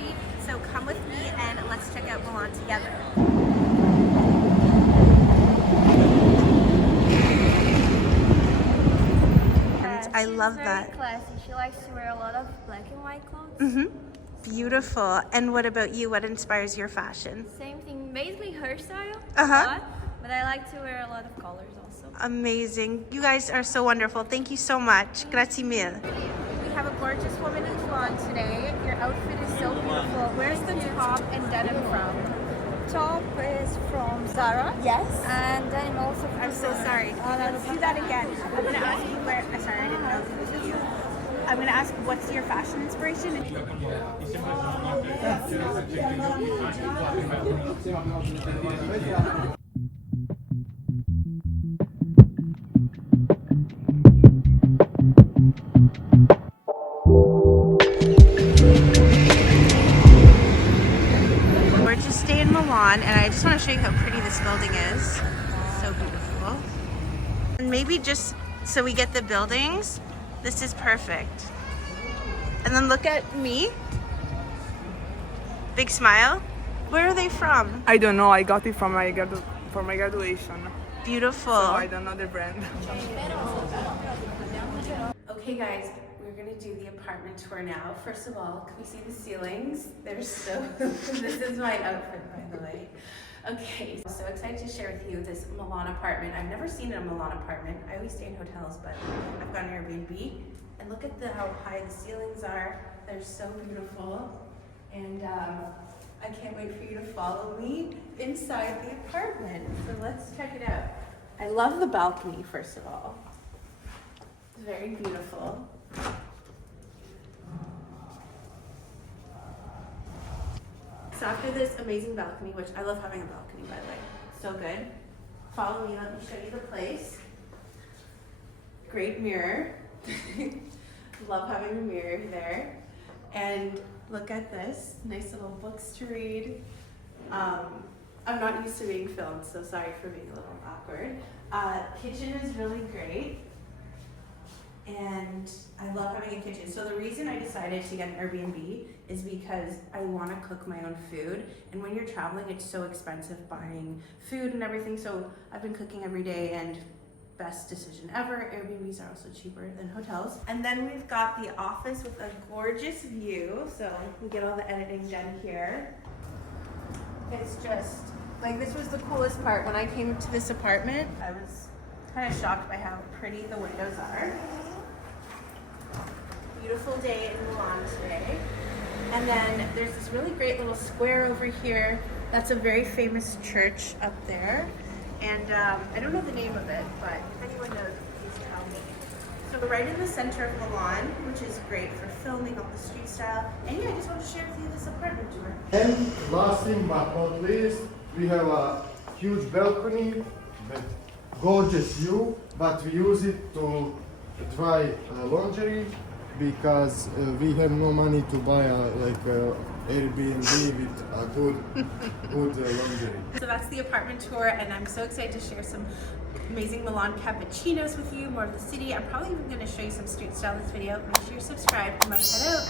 city. So come with me and let's check out Milan together. I love that. She's very classy. She likes to wear a lot of black and white clothes. Beautiful. And what about you? What inspires your fashion? Same thing, basically her style. Uh-huh. But I like to wear a lot of colors also. Amazing. You guys are so wonderful. Thank you so much. Grazie mille. We have a gorgeous woman in Milan today. Your outfit is so beautiful. Where's the top and denim from? Top is from Zara. Yes. And denim also from I'm so sorry. Let's do that again. I'm going to ask you where... Sorry, I didn't know this was you. I'm going to ask what's your fashion inspiration? We're just staying in Milan, and I just want to show you how pretty this building is. So beautiful. And maybe just so we get the buildings, this is perfect. And then look at me. Big smile. Where are they from? I don't know. I got it from my graduation. Beautiful. So I don't know the brand. Okay guys, we're gonna do the apartment tour now. First of all, can we see the ceilings? They're so, this is my outfit by the way. Okay, so excited to share with you this Milan apartment. I've never seen a Milan apartment. I always stay in hotels, but I've got an Airbnb. And look at how high the ceilings are. They're so beautiful. And I can't wait for you to follow me inside the apartment. So let's check it out. I love the balcony, first of all. It's very beautiful. So after this amazing balcony, which I love having a balcony by the way, so good. Follow me, let me show you the place. Great mirror. Love having a mirror there. And look at this, nice little books to read. I'm not used to being filmed, so sorry for being a little awkward. Kitchen is really great. And I love having a kitchen. So the reason I decided to get an Airbnb is because I want to cook my own food. And when you're traveling, it's so expensive buying food and everything. So I've been cooking every day, and best decision ever. Airbnbs are also cheaper than hotels. And then we've got the office with a gorgeous view. So we get all the editing done here. It's just, like, this was the coolest part. When I came to this apartment, I was kind of shocked by how pretty the windows are. Beautiful day in Milan today. And then there's this really great little square over here. That's a very famous church up there. And I don't know the name of it, but if anyone knows, please tell me. So we're right in the center of Milan, which is great for filming all the street style. And yeah, I just want to share with you this apartment tour. And last thing but not least, we have a huge balcony with gorgeous view, but we use it to dry laundry because we have no money to buy Airbnb with a good laundry. So that's the apartment tour, and I'm so excited to share some amazing Milan cappuccinos with you, more of the city. I'm probably even going to show you some street style in this video. Make sure you're subscribed and let's head out.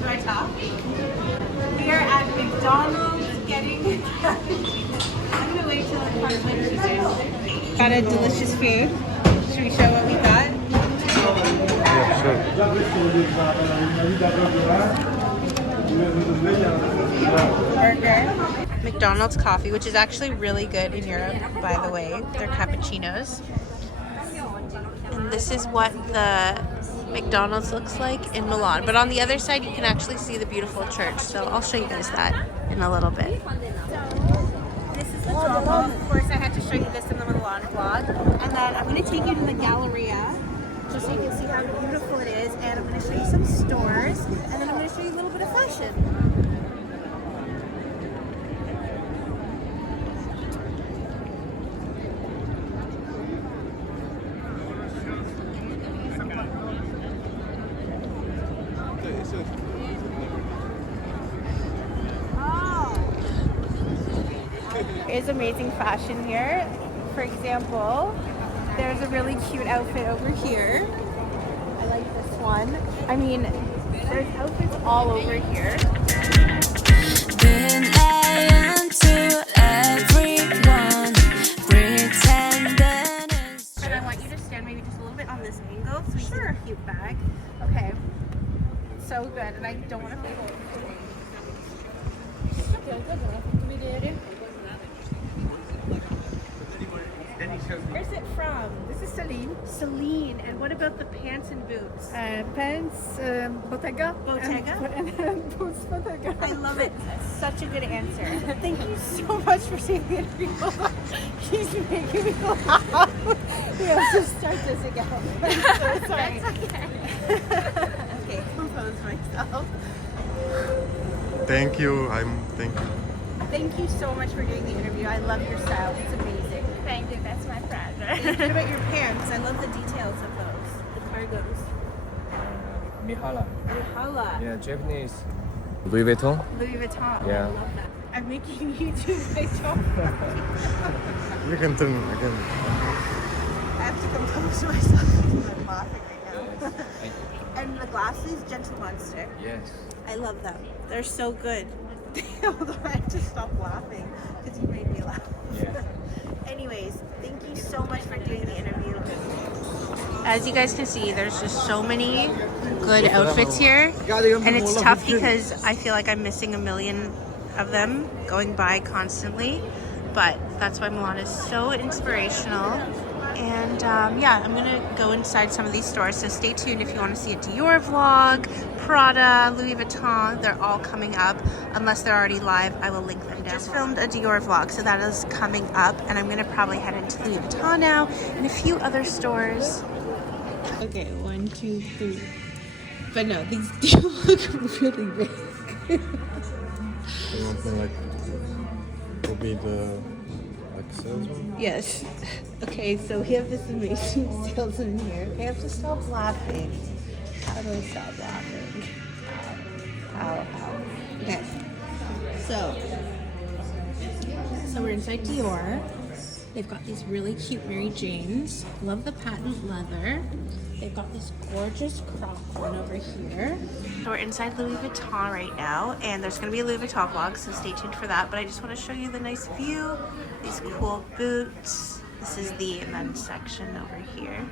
Do I talk? We are at McDonald's getting cappuccinos. I'm going to wait till the apartment is in. Got a delicious food. Should we show what we got? Burger. McDonald's coffee, which is actually really good in Europe, by the way. They're cappuccinos. And this is what the McDonald's looks like in Milan. But on the other side, you can actually see the beautiful church. So I'll show you guys that in a little bit. This is the drop-off. Of course, I had to show you this in the Milan vlog. And then I'm going to take you to the Galleria, just so you can see how beautiful it is. And I'm going to show you some stores. And then I'm going to show you a little bit of fashion. Is amazing fashion here. For example, there's a really cute outfit over here. Milan. I mean, there's outfits all over here. Been lying to everyone, pretending it's And I want you to stand maybe just a little bit on this angle so we see the cute bag. Okay. So good, and I don't want to feel Where's it from? This is Celine. Celine. And what about the pants and boots? Pants, Bottega. Bottega? And boots, Bottega. I love it. Such a good answer. Thank you so much for seeing the interview. She's making me laugh. We have to start this again. I'm so sorry. Okay, compose myself. Thank you. Thank you so much for doing the interview. I love your style. It's amazing. Thank you, that's my pleasure. What about your pants? I love the details of those. The cargos. Mihala. Hala. Yeah, Japanese. Louis Vuitton. Louis Vuitton. Yeah. I love that. I'm making YouTube TikTok. You can turn again. I have to compose myself because I'm laughing right now. And the glasses, Gentle Monster. Yes. I love them. They're so good. Although I have to stop laughing because you made me laugh. Yeah. Anyways, thank you so much for doing the interview. As you guys can see, there's just so many good outfits here. And it's tough because I feel like I'm missing a million of them going by constantly. But that's why Milan is so inspirational. And yeah, I'm gonna go inside some of these stores, so stay tuned if you want to see a Dior vlog, Prada, Louis Vuitton. They're all coming up. Unless they're already live, I will link them down. Just filmed a Dior vlog, so that is coming up, and I'm gonna probably head into Louis Vuitton now and a few other stores. Okay, 1, 2, 3. But no, these do look really big. You want me like to be the salesman? Yes. Okay, so we have this amazing salesman here. Okay, I have to stop laughing. How do I stop laughing? How? Okay. So we're inside Dior. They've got these really cute Mary Janes. Love the patent leather. They've got this gorgeous crop one over here. So we're inside Louis Vuitton right now, and there's going to be a Louis Vuitton vlog, so stay tuned for that. But I just want to show you the nice view, these cool boots. This is the men's section over here.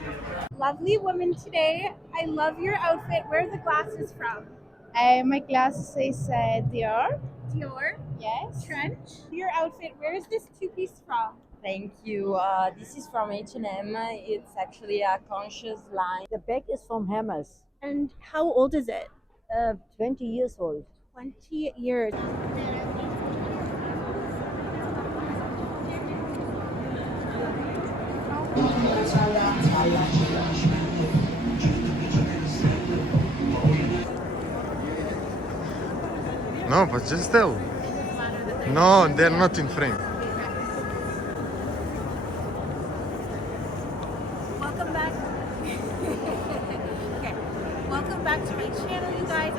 Lovely woman today. I love your outfit. Where are the glasses from? My class is Dior. Dior. Yes. Trench. Your outfit. Where is this two-piece from? Thank you. This is from H&M. It's actually a conscious line. The bag is from Hammers, And how old is it? 20 years old. 20 years. No, but just tell. No, they're not in frame. Welcome back. Okay. Welcome back to my channel, you guys.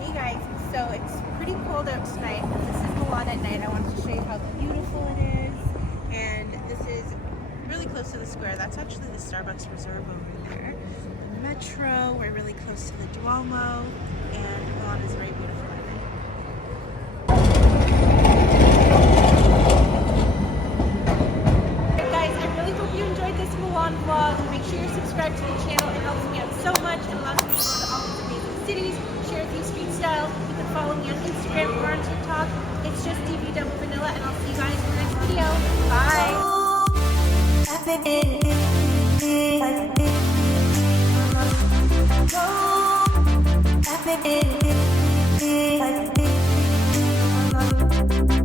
Hey guys, so it's pretty cold out tonight. This is Milan at night. I wanted to show you how beautiful it is. And this is really close to the square. That's actually the Starbucks Reserve over there. The Metro, we're really close to the Duomo. And Milan is very beautiful at night. Guys, I really hope you enjoyed this Milan vlog. Make sure you're subscribed to the channel. It helps me out so much and allows me to go to all these amazing cities, share these street styles. You can follow me on Instagram or on TikTok. It's just DV Double Vanilla, and I'll see you guys in the next video. Bye. Happy